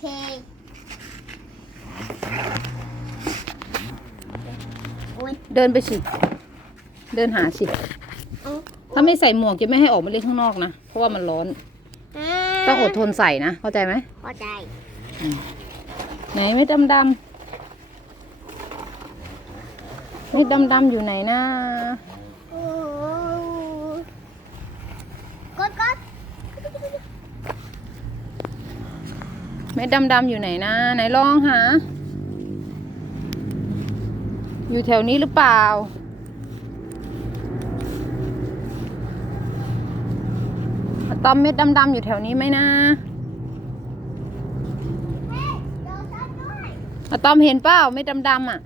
เคโอ้ยเดินไปสิ เดินหาสิเอาถ้าไม่ใส่หมวกจะไม่ให้ออกมาเล่นข้างนอกนะ เพราะว่ามันร้อน ต้องอดทนใส่นะ เข้าใจไหมพอใจ ไหนไม่ดำดำไม่ดำดำๆอยู่ไหนนะ โอ้กดกด ไม่ดำดำๆอยู่ไหนนะไหนลองหา อยู่แถวนี้หรือเปล่าอะตอมเม็ดดำดำๆอยู่แถวนี้ไหมนะเฮ้ยเดี๋ยวฉันด้วยอะตอมเห็นเปล่าเม็ดดำดำๆอะ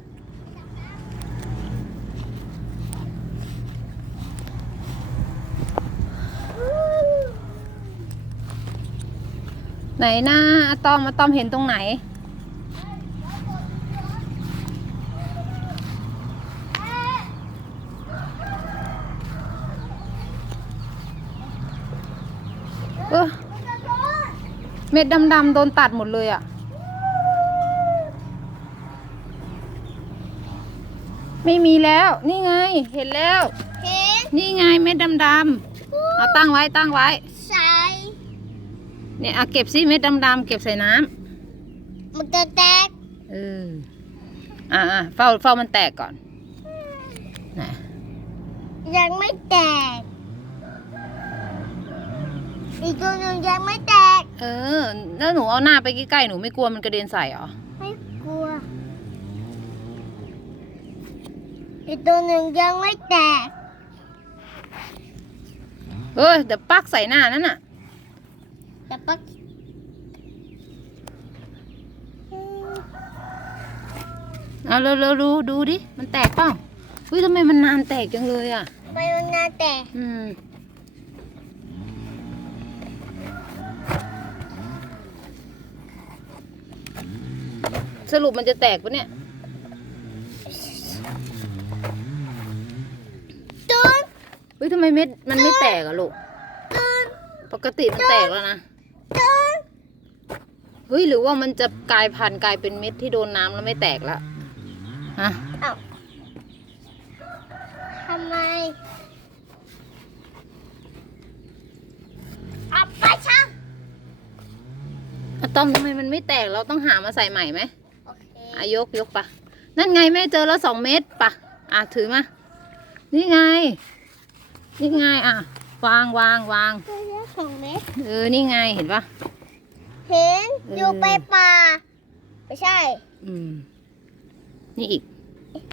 ไหนนะอะตอมอะตอมเห็นตรงไหน เออเม็ดดำๆโดนตัดหมดเลยอะ ไม่มีแล้ว นี่ไง เห็นแล้ว เห็นนี่ไงเม็ดดำๆเอาตั้งไว้ตั้งไว้ ใส่ เนี่ยเอาเก็บสิเม็ดดำๆเก็บใส่น้ำมันจะแตกเอออ่าอ่าเฝ้าเฝ้ามันแตกก่อนนะยังไม่แตก อีกตัวหนึ่งยังไม่แตก เออ แล้วหนูเอาหน้าไปใกล้ๆหนูไม่กลัวมันกระเด็นใส่เหรอไม่กลัว อีกตัวหนึ่งยังไม่แตกเออเดี๋ยวปักใส่หน้านั่นน่ะ แต่ปักเอาเร็วๆดูดูดิ มันแตกเปล่าเฮ้ยทำไมมันนานแตกจังเลยอะไปมันนาแตกอืม สรุปมันจะแตกปะเนี่ยตื่นเฮ้ยทำไมเม็ดมันไม่แตกอะลูกตื่นปกติมันแตกแล้วนะตื่น เฮ้ยหรือว่ามันจะกลายพันธุ์กลายเป็นเม็ดที่โดนน้ำแล้วไม่แตกละฮะเอ้าทำไมเอาไปช่างอะตอมทำไมมันไม่แตกเราต้องหามาใส่ใหม่ไหมโอเคอายกยกปะนั่นไงแม่เจอแล้วสองเม็ดปะอะถือมา นี่ไง นี่ไงอะ วางวางวางตัวเล็กสองเมตรเออนี่ไงเห็นปะเห็นเออออยู่ไปป่าไม่ใช่ อืม นี่อีก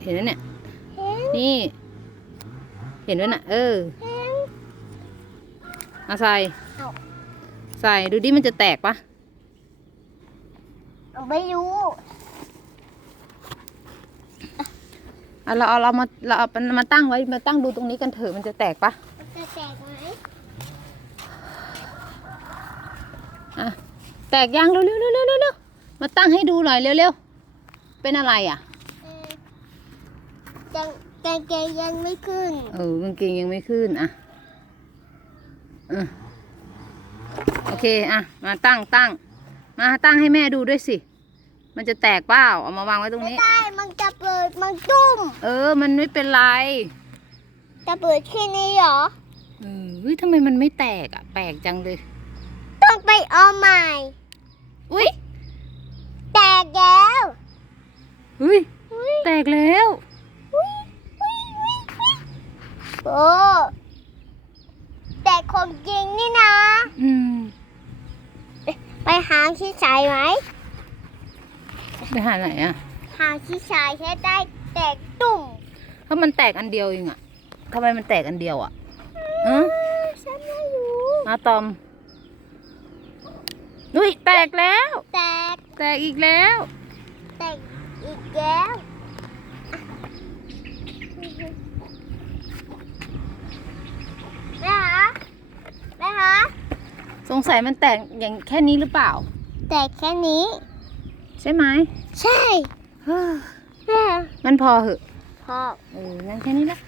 เห็นไหมเนี่ยเห็นนี่ เห็นไหมน่ะ เออเห็นเอาใส่เอาใส่ดูดิมันจะแตกปะเอาไม่รู้เอาเราเอาเรามาเราเอามันมาตั้งไว้มาตั้งดูตรงนี้กันเถอะมันจะแตกปะมัน จะแตกไหมอะแตกยังเร็วเร็วเร็วเร็วเร็วเร็วมาตั้งให้ดูหน่อยเร็วเร็วเป็นอะไรอะเออจังกางเกงยังไม่ขึ้น เออกางเกงยังไม่ขึ้นอะเออโอเคอะมาตั้งตั้ง มาตั้งให้แม่ดูด้วยสิ มันจะแตกเปล่าเอามาวางไว้ตรงไม่นี้ได้มันจะเปิดมันจุ่ม เออ มันไม่เป็นไร จะเปิดแค่นี้เหรอ เออเฮ้ยทำไมมันไม่แตกอะ แปลกจังเลย ต้องไปเอาใหม่ อุ้ยแตกแล้วเฮ้ย แตกแล้ว โอ้แต่ของจริงนี่นะ อืม ไปหาที่ชายไหมไปหาไหนอะ หาที่ชายแค่ได้แตกตุ่มถ้ามันแตกอันเดียวเองอะทำไมมันแตกอันเดียวอะเออฉันไม่ รู้มาตอมอุ้ยแตกแล้ว แตก แตกอีกแล้ว แตกอีกแล้วแม่คะแม่คะสงสัยมันแตกอย่างแค่นี้หรือเปล่า แตกแค่นี้ ใช่ไหม ใช่เฮ้อแม่มันพอเหอะพ่อเอองั้นแค่นี้นะ